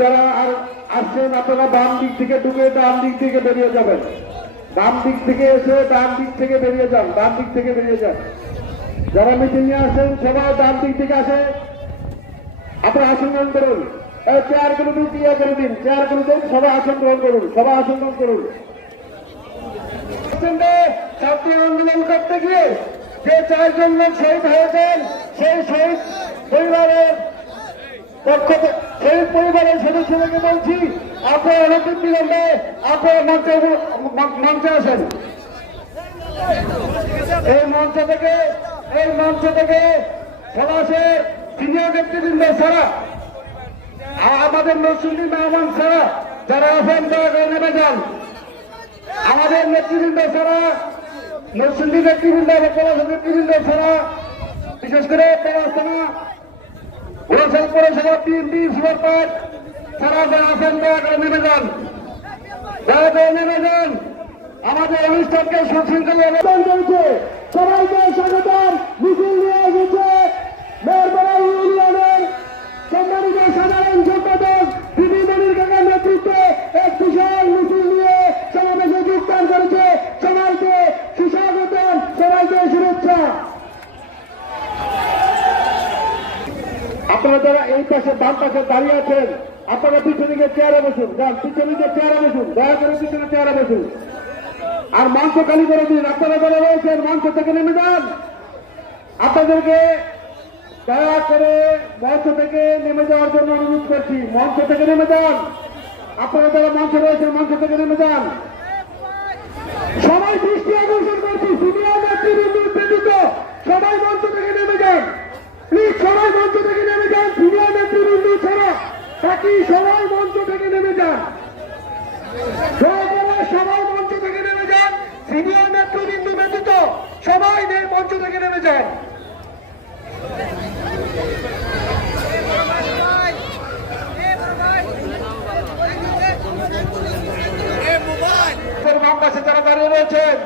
যারা আর আসছেন আপনারা বাম দিক থেকে ঢুকে ডান দিক থেকে বেরিয়ে যাবেন। বাম দিক থেকে এসে ডান দিক থেকে বেরিয়ে যান ডান দিক থেকে বেরিয়ে যান। যারা মিটিং এ আসেন, সবাই ডান দিক থেকে আসে। আপনারা আসন গ্রহণ করুন। এই চেয়ারগুলো দিন ইয়ে করে দিন। চেয়ারগুলো দিন, সবাই আসন গ্রহণ করুন, সবাই আসন গ্রহণ করুন। ছাত্রী আন্দোলন করতে গিয়ে যে চারজন লোক শহীদ হয়েছেন, সেই শহীদ পরিবারের পক্ষ পরিবারের সদস্যদেরকে বলছি, আপনারা অনতির বিলম্বে আপনারা মঞ্চে আসেন। এই মঞ্চ থেকে, এই মঞ্চ থেকে আমাদের নসুন্দি মেহমান ছাড়া যারা আছেন তারা নেমে যান, আমাদের নেতৃবৃন্দ ছাড়া মুসলিম নেতৃবৃন্দ ছাড়া, বিশেষ করে ওরাসাল পৌরসভা বিএনপি সুপার ছাড়া যারা আসেন দয়া করে নেমে যান। দয়া করে নেমে যান। আমাদের অনুষ্ঠানকে সুশৃঙ্খলা সবাইকে স্বাগতম। আপনারা যারা এই পাশে বাম পাশে দাঁড়িয়ে আছেন, আপনারা পিছনে গিয়ে চেয়ারে বসুন। যান, পিছনে গিয়ে চেয়ারে বসুন। দয়া করে পিছনে চেয়ারে বসুন। আর মাংস খালি করে দিন। আপনারা যারা রয়েছেন মঞ্চ থেকে নেমে যান। আপনাদেরকে দয়া করে মঞ্চ থেকে নেমে যাওয়ার জন্য অনুরোধ করছি। মঞ্চ থেকে নেমে যান। আপনারা যারা মঞ্চে রয়েছেন মঞ্চ থেকে নেমে যান। সবাই দৃষ্টি আকর্ষণ করছি সিনিয়র নেতৃবৃন্দ ব্যতীত সবাই মঞ্চ থেকে নেমে যান প্লিজ সবাই মঞ্চ থেকে নেমে যান সিনিয়র নেতৃবৃন্দ ছাড়া বাকি সবাই মঞ্চ থেকে নেমে যান দয়া করে সবাই মঞ্চ থেকে নেমে যান সিনিয়র নেতৃবৃন্দ ব্যতীত সবাই নে- মঞ্চ থেকে নেমে যান। বাম পাশে দাঁড়িয়ে রয়েছেন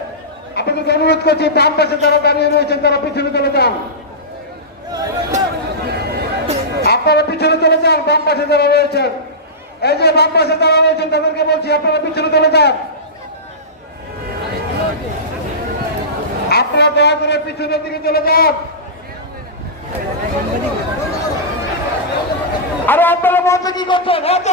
অনুরোধ করছি বাম পাশে দাঁড়িয়ে রয়েছেন, তারা পিছনে চলে যান। আপনারা পিছনে চলে যান বাম পাশে রয়েছেন। এই যে বাম পাশে যারা রয়েছেন, তাদেরকে বলছি, আপনারা পিছনে চলে যান। দয়া করে পিছনের দিকে চলে যান। আরে আপনারা মঞ্চে কি করছেন? এত